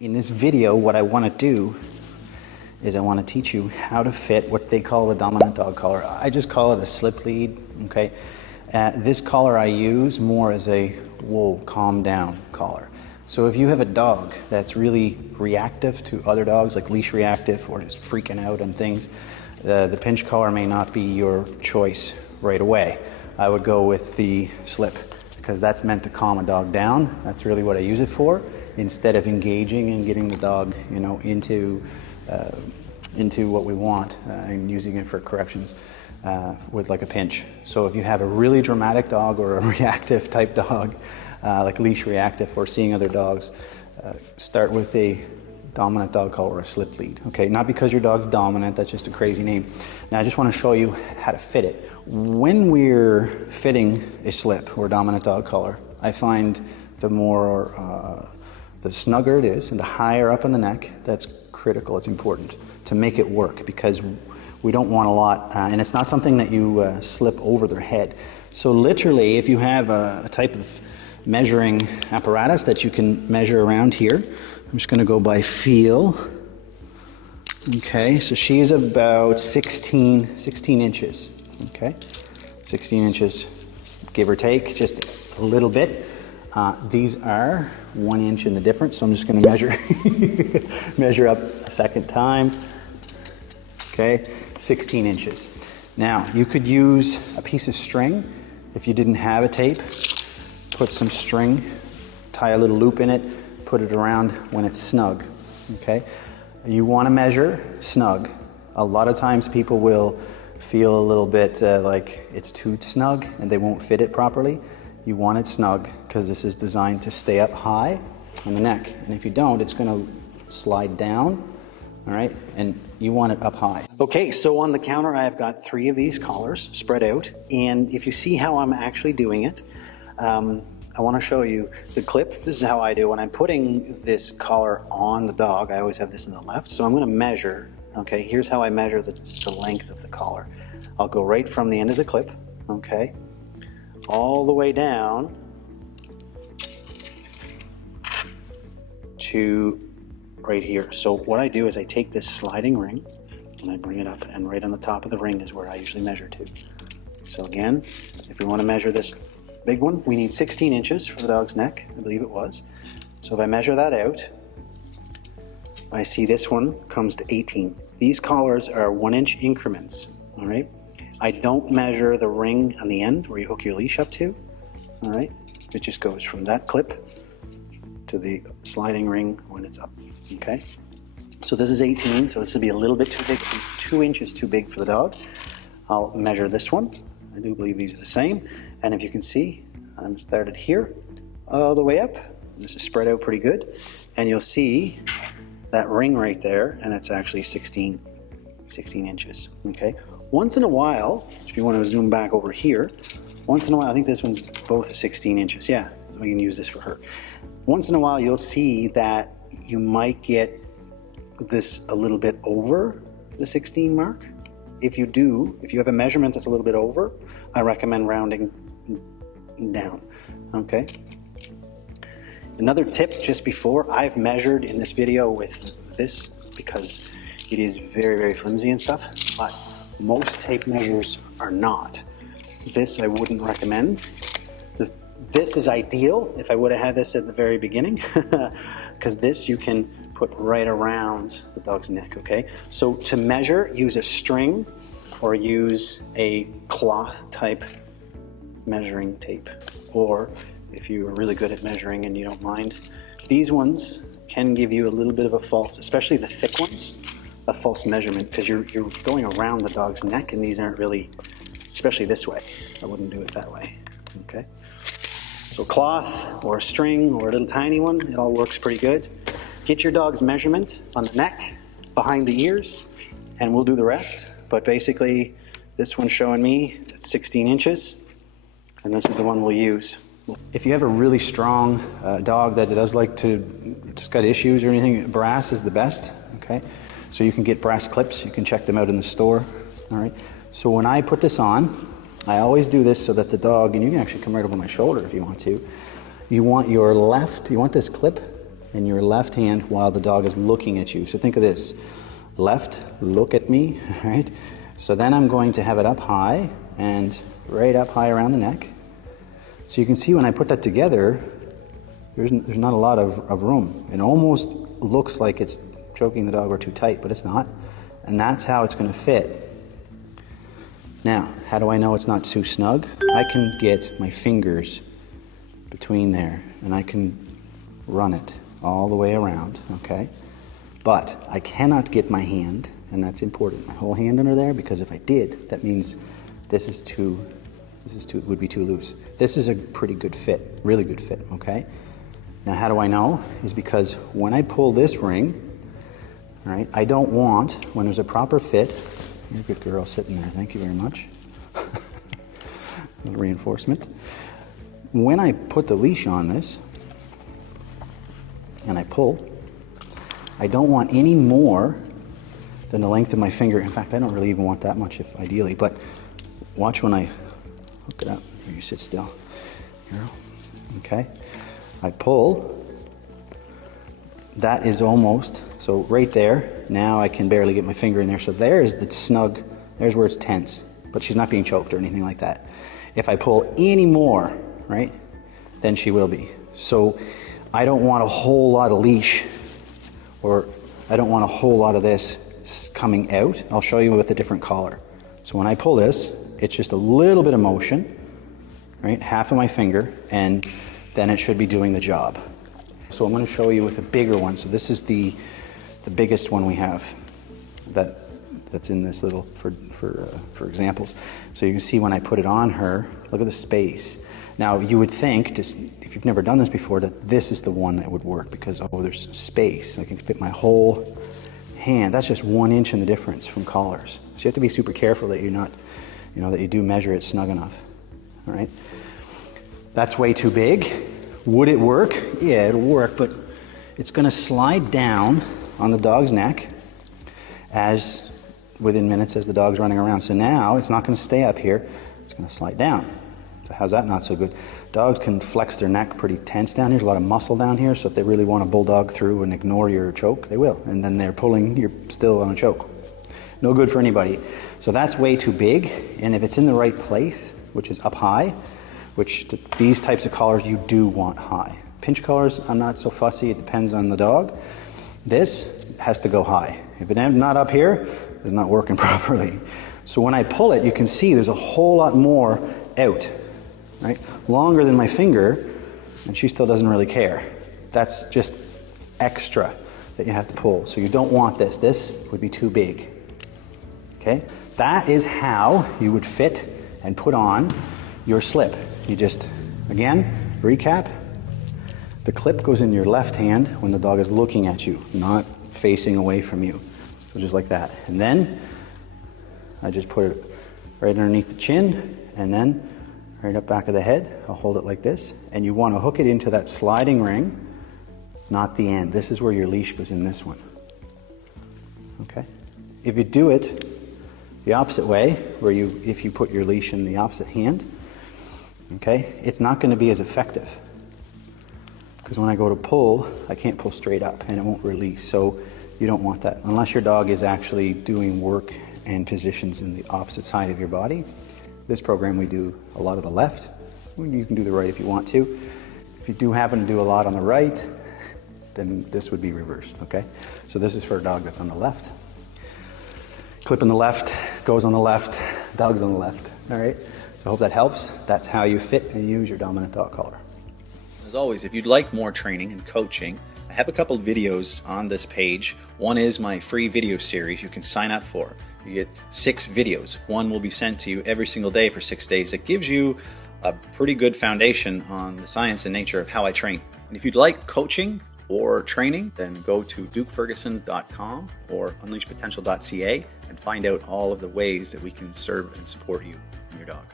In this video, what I want to do is I want to teach you how to fit what they call the dominant dog collar. I just call it a slip lead, okay? This collar I use more as a whoa, calm down collar. So if you have a dog that's really reactive to other dogs, like leash reactive or just freaking out on things, the pinch collar may not be your choice right away. I would go with the slip because that's meant to calm a dog down. That's really what I use it for, instead of engaging and getting the dog, you know, into what we want and using it for corrections with like a pinch. So if you have a really dramatic dog or a reactive type dog, like leash reactive or seeing other dogs, start with a dominant dog collar or a slip lead. Okay, not because your dog's dominant, that's just a crazy name. Now I just want to show you how to fit it. When we're fitting a slip or dominant dog collar, I find the more the snugger it is and the higher up on the neck, that's critical, it's important to make it work, because we don't want a lot, and it's not something that you slip over their head. So literally, if you have a type of measuring apparatus that you can measure around here, I'm just going to go by feel. Okay, so she's about 16 inches, okay? 16 inches, give or take, just a little bit. These are 1 inch in the difference, so I'm just going to measure up a second time. Okay, 16 inches. Now, you could use a piece of string. If you didn't have a tape, put some string, tie a little loop in it, put it around when it's snug. Okay, you want to measure snug. A lot of times people will feel a little bit like it's too snug and they won't fit it properly. You want it snug because this is designed to stay up high on the neck. And if you don't, it's going to slide down, all right? And you want it up high. Okay, so on the counter, I've got 3 of these collars spread out. And if you see how I'm actually doing it, I want to show you the clip. This is how I do when I'm putting this collar on the dog. I always have this in the left. So I'm going to measure, okay? Here's how I measure the length of the collar. I'll go right from the end of the clip, okay? All the way down to right here. So what I do is I take this sliding ring and I bring it up, and right on the top of the ring is where I usually measure to. So again, if we want to measure this big one, we need 16 inches for the dog's neck, I believe it was. So if I measure that out, I see this one comes to 18. These collars are 1 inch increments, all right? I don't measure the ring on the end where you hook your leash up to, all right? It just goes from that clip to the sliding ring when it's up, okay? So this is 18, so this would be a little bit too big, 2 inches too big for the dog. I'll measure this one. I do believe these are the same. And if you can see, I'm started here all the way up. This is spread out pretty good. And you'll see that ring right there, and it's actually 16 inches, okay? Once in a while, if you want to zoom back over here, once in a while, I think this one's both 16 inches. Yeah, so we can use this for her. Once in a while, you'll see that you might get this a little bit over the 16 mark. If you do, if you have a measurement that's a little bit over, I recommend rounding down, okay? Another tip just before, I've measured in this video with this because it is very, very flimsy and stuff, but most tape measures are not. This I wouldn't recommend. This is ideal if I would have had this at the very beginning, because this you can put right around the dog's neck, okay? So to measure, use a string or use a cloth type measuring tape. Or if you are really good at measuring and you don't mind, these ones can give you a little bit of a false, especially the thick ones, a false measurement, because you're going around the dog's neck, and these aren't really, especially this way. I wouldn't do it that way, okay? So cloth or a string or a little tiny one, it all works pretty good. Get your dog's measurement on the neck, behind the ears, and we'll do the rest. But basically, this one's showing me it's 16 inches, and this is the one we'll use. If you have a really strong dog that does like to, just got issues or anything, brass is the best, okay? So you can get brass clips, you can check them out in the store, all right? So when I put this on, I always do this so that the dog, and you can actually come right over my shoulder if you want to, you want your left, you want this clip in your left hand while the dog is looking at you. So think of this, left, look at me, right? So then I'm going to have it up high and right up high around the neck. So you can see when I put that together, there's not a lot of room. It almost looks like it's choking the dog or too tight, but it's not. And that's how it's going to fit. Now, how do I know it's not too snug? I can get my fingers between there and I can run it all the way around, okay? But I cannot get my hand, and that's important, my whole hand under there, because if I did, that means this would be too loose. This is a pretty good fit, really good fit, okay? Now how do I know? Is because when I pull this ring, all right, I don't want, when there's a proper fit, you're a good girl sitting there, thank you very much. Little reinforcement. When I put the leash on this, and I pull, I don't want any more than the length of my finger. In fact, I don't really even want that much, if ideally, but watch when I hook it up. Here, you sit still. Here, okay? I pull. That is almost, so right there, now I can barely get my finger in there. So there's the snug, there's where it's tense, but she's not being choked or anything like that. If I pull any more, right, then she will be. So I don't want a whole lot of leash, or I don't want a whole lot of this coming out. I'll show you with a different collar. So when I pull this, it's just a little bit of motion, right, half of my finger, and then it should be doing the job. So I'm going to show you with a bigger one. So this is the biggest one we have that's in this little for examples. So you can see when I put it on her, look at the space. Now you would think, just if you've never done this before, that this is the one that would work because there's space. I can fit my whole hand. That's just 1 inch in the difference from collars. So you have to be super careful that you're not, that you do measure it snug enough. All right. That's way too big. Would it work? Yeah, it'll work, but it's going to slide down on the dog's neck as within minutes as the dog's running around. So now it's not going to stay up here. It's going to slide down. So how's that not so good? Dogs can flex their neck pretty tense down here. There's a lot of muscle down here. So if they really want to bulldog through and ignore your choke, they will. And then they're pulling, you're still on a choke. No good for anybody. So that's way too big. And if it's in the right place, which is up high, which these types of collars you do want high. Pinch collars, I'm not so fussy, it depends on the dog. This has to go high. If it's not up here, it's not working properly. So when I pull it, you can see there's a whole lot more out, right? Longer than my finger, and she still doesn't really care. That's just extra that you have to pull. So you don't want this. This would be too big, okay? That is how you would fit and put on your slip. You just, again, recap. The clip goes in your left hand when the dog is looking at you, not facing away from you. So just like that. And then I just put it right underneath the chin and then right up back of the head. I'll hold it like this. And you want to hook it into that sliding ring, not the end. This is where your leash goes in this one. Okay? If you do it the opposite way, where if you put your leash in the opposite hand, okay, it's not going to be as effective. Because when I go to pull, I can't pull straight up and it won't release. So you don't want that. Unless your dog is actually doing work and positions in the opposite side of your body. This program we do a lot of the left. You can do the right if you want to. If you do happen to do a lot on the right, then this would be reversed, okay? So this is for a dog that's on the left. Clip on the left, goes on the left, dog's on the left, all right? So I hope that helps. That's how you fit and use your dominant dog collar. As always, if you'd like more training and coaching, I have a couple of videos on this page. One is my free video series you can sign up for. You get 6 videos. One will be sent to you every single day for 6 days. That gives you a pretty good foundation on the science and nature of how I train. And if you'd like coaching or training, then go to dukeferguson.com or unleashpotential.ca and find out all of the ways that we can serve and support you and your dog.